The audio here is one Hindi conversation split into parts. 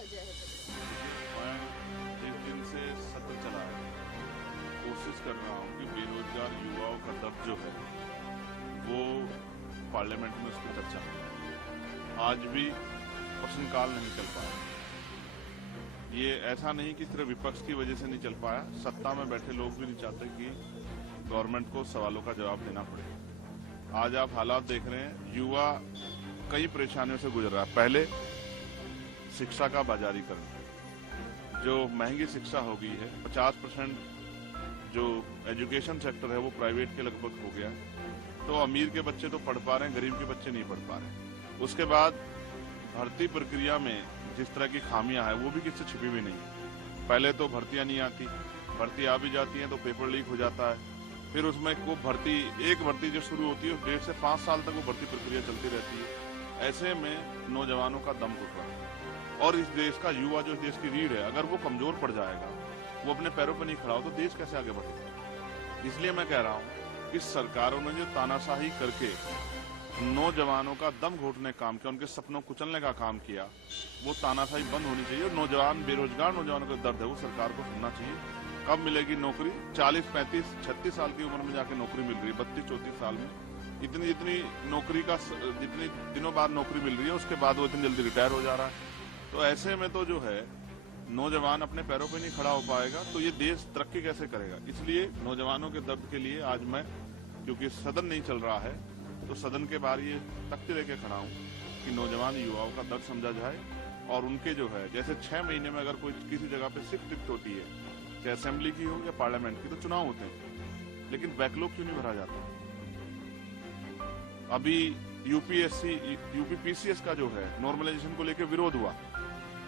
वजह है? मैं जिस दिन से सत्र चला है कोशिश कर रहा हूँ कि बेरोजगार युवाओं का दर्द जो है वो पार्लियामेंट में उसकी चर्चा हो। आज भी प्रश्नकाल नहीं चल पाया। ये ऐसा नहीं कि सिर्फ विपक्ष की वजह से नहीं चल पाया, सत्ता में बैठे लोग भी नहीं चाहते कि गवर्नमेंट को सवालों का जवाब देना पड़े। आज आप हालात देख रहे हैं, युवा कई परेशानियों से गुजर रहा है। पहले शिक्षा का बाजारीकरण, जो महंगी शिक्षा हो गई है, 50% जो एजुकेशन सेक्टर है वो प्राइवेट के लगभग हो गया है। तो अमीर के बच्चे तो पढ़ पा रहे हैं, गरीब के बच्चे नहीं पढ़ पा रहे। उसके बाद भर्ती प्रक्रिया में जिस तरह की खामियां हैं वो भी किससे छिपी भी नहीं। पहले तो भर्तियां नहीं आती, भर्ती आ भी जाती है तो पेपर लीक हो जाता है। फिर उसमें को भर्ती, एक भर्ती जो शुरू होती है 1.5 से 5 साल तक वो भर्ती प्रक्रिया चलती रहती है। ऐसे में नौजवानों का दम घुट रहा है। और इस देश का युवा, जो इस देश की रीढ़ है, अगर वो कमजोर पड़ जाएगा, वो अपने पैरों पर नहीं खड़ा हो, तो देश कैसे आगे बढ़ेगा। इसलिए मैं कह रहा हूँ कि सरकारों ने जो तानाशाही करके नौजवानों का दम घोटने काम किया, उनके सपनों को कुचलने का काम किया, वो तानाशाही बंद होनी चाहिए। और नौजवान, बेरोजगार नौजवानों का दर्द है वो सरकार को सुनना चाहिए। कब मिलेगी नौकरी? 40, 35, 36 साल की उम्र में जाके नौकरी मिल रही है, 32, 34 साल में। इतनी नौकरी का, जितनी दिनों बाद नौकरी मिल रही है, उसके बाद वो इतनी जल्दी रिटायर हो जा रहा है। तो ऐसे में तो जो है नौजवान अपने पैरों पे नहीं खड़ा हो पाएगा, तो ये देश तरक्की कैसे करेगा। इसलिए नौजवानों के दर्द के लिए आज मैं, क्योंकि सदन नहीं चल रहा है, तो सदन के बाहर ये तख्ती लेके खड़ा हूँ कि नौजवान युवाओं का दर्द समझा जाए। और उनके जो है, जैसे 6 महीने में अगर कोई किसी जगह पे सिर्फ टिकट होती है, चाहे असेंबली की हो या पार्लियामेंट की, तो चुनाव होते हैं, लेकिन बैकलॉग क्यों नहीं भरा जाता। अभी यूपीपीसीएस का जो है नॉर्मलाइजेशन को लेकर विरोध हुआ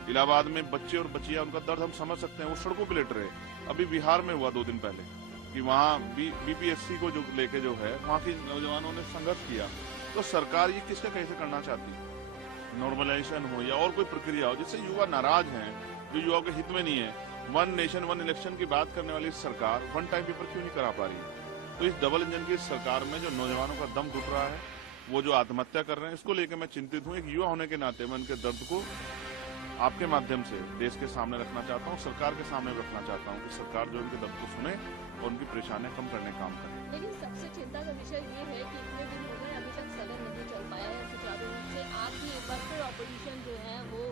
इलाहाबाद में। बच्चे और बच्चियां, उनका दर्द हम समझ सकते हैं, वो सड़कों पे लेट रहे। अभी बिहार में हुआ 2 दिन पहले कि वहाँ बीपीएससी को जो लेके जो है वहाँ के नौजवानों ने संघर्ष किया। तो सरकार ये किसके कैसे करना चाहती है? नॉर्मलाइजेशन हो या और कोई प्रक्रिया हो जिससे युवा नाराज हैं, जो युवाओं के हित में नहीं है। 1 नेशन 1 इलेक्शन की बात करने वाली सरकार 1 टाइम पेपर क्यों नहीं करा पा रही है? तो इस डबल इंजन की सरकार में जो नौजवानों का दम घुट रहा है, वो जो आत्महत्या कर रहे हैं, इसको लेकर मैं चिंतित हूँ। एक युवा होने के नाते मैं उनके दर्द को आपके माध्यम से देश के सामने रखना चाहता हूँ, सरकार के सामने रखना चाहता हूँ कि सरकार जो उनके दर्द को सुने और उनकी परेशानियां कम करने का काम करे। लेकिन सबसे चिंता का विषय ये है कि इतने दिन हो गए, अभी तक सदन नहीं चल पाया है सुचारू रूप से। आज भी एक बार फिर ऑपोजिशन जो है वो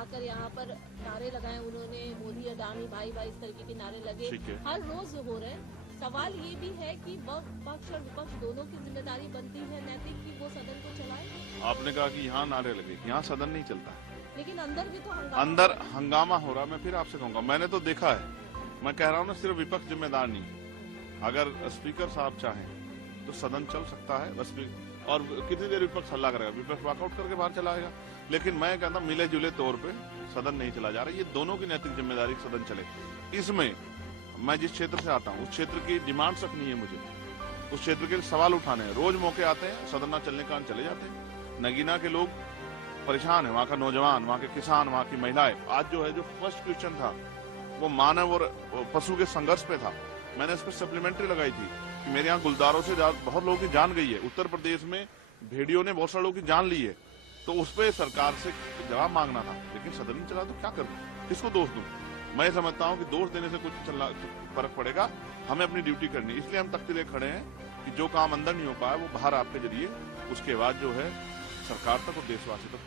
आकर यहाँ पर नारे लगाए उन्होंने, मोदी अडानी भाई भाई, इस तरीके के नारे लगे, हर रोज हो रहे हैं। सवाल ये भी है कि पक्ष और विपक्ष दोनों की जिम्मेदारी बनती है नैतिक कि वो सदन को चलाए। आपने कहा कि यहाँ नारे लगे, यहाँ सदन नहीं चलता, लेकिन अंदर भी तो अंदर हंगामा हो रहा। मैं फिर आपसे कहूंगा, मैंने तो देखा है, मैं कह रहा हूँ ना, सिर्फ विपक्ष जिम्मेदार नहीं। अगर स्पीकर साहब चाहें तो सदन चल सकता है, और कितनी देर विपक्ष हल्ला करेगा, विपक्ष वॉकआउट करके बाहर चला आएगा। लेकिन मैं कहता हूँ मिले जुले तौर पे सदन नहीं चला जा रहा। ये दोनों की नैतिक जिम्मेदारी सदन चले। इसमें मैं जिस क्षेत्र से आता हूँ उस क्षेत्र की डिमांड्स रखनी है मुझे, उस क्षेत्र के सवाल उठाने हैं। रोज मौके आते हैं, सदन न चलने के कारण चले जाते हैं। नगीना के लोग परेशान है, वहाँ का नौजवान, वहाँ के किसान, वहाँ की महिलाएं। आज जो है, जो फर्स्ट क्वेश्चन था वो मानव और पशु के संघर्ष पे था। मैंने इस पर सप्लीमेंट्री लगाई थी कि मेरे यहाँ गुलदारों से बहुत लोगों की जान गई है। उत्तर प्रदेश में भेड़ियों ने बहुत सारे लोगों की जान ली है। तो उस पर सरकार से जवाब मांगना था, लेकिन सदन नहीं चला। तो क्या करूं, किसको दोष दूं? मैं समझता हूं कि दोष देने से कुछ फर्क पड़ेगा। हमें अपनी ड्यूटी करनी है। इसलिए हम तख्ती ले खड़े हैं कि जो काम अंदर नहीं हो पाया वो बाहर आपके जरिए उसके बाद जो है सरकार तक और देशवासी तक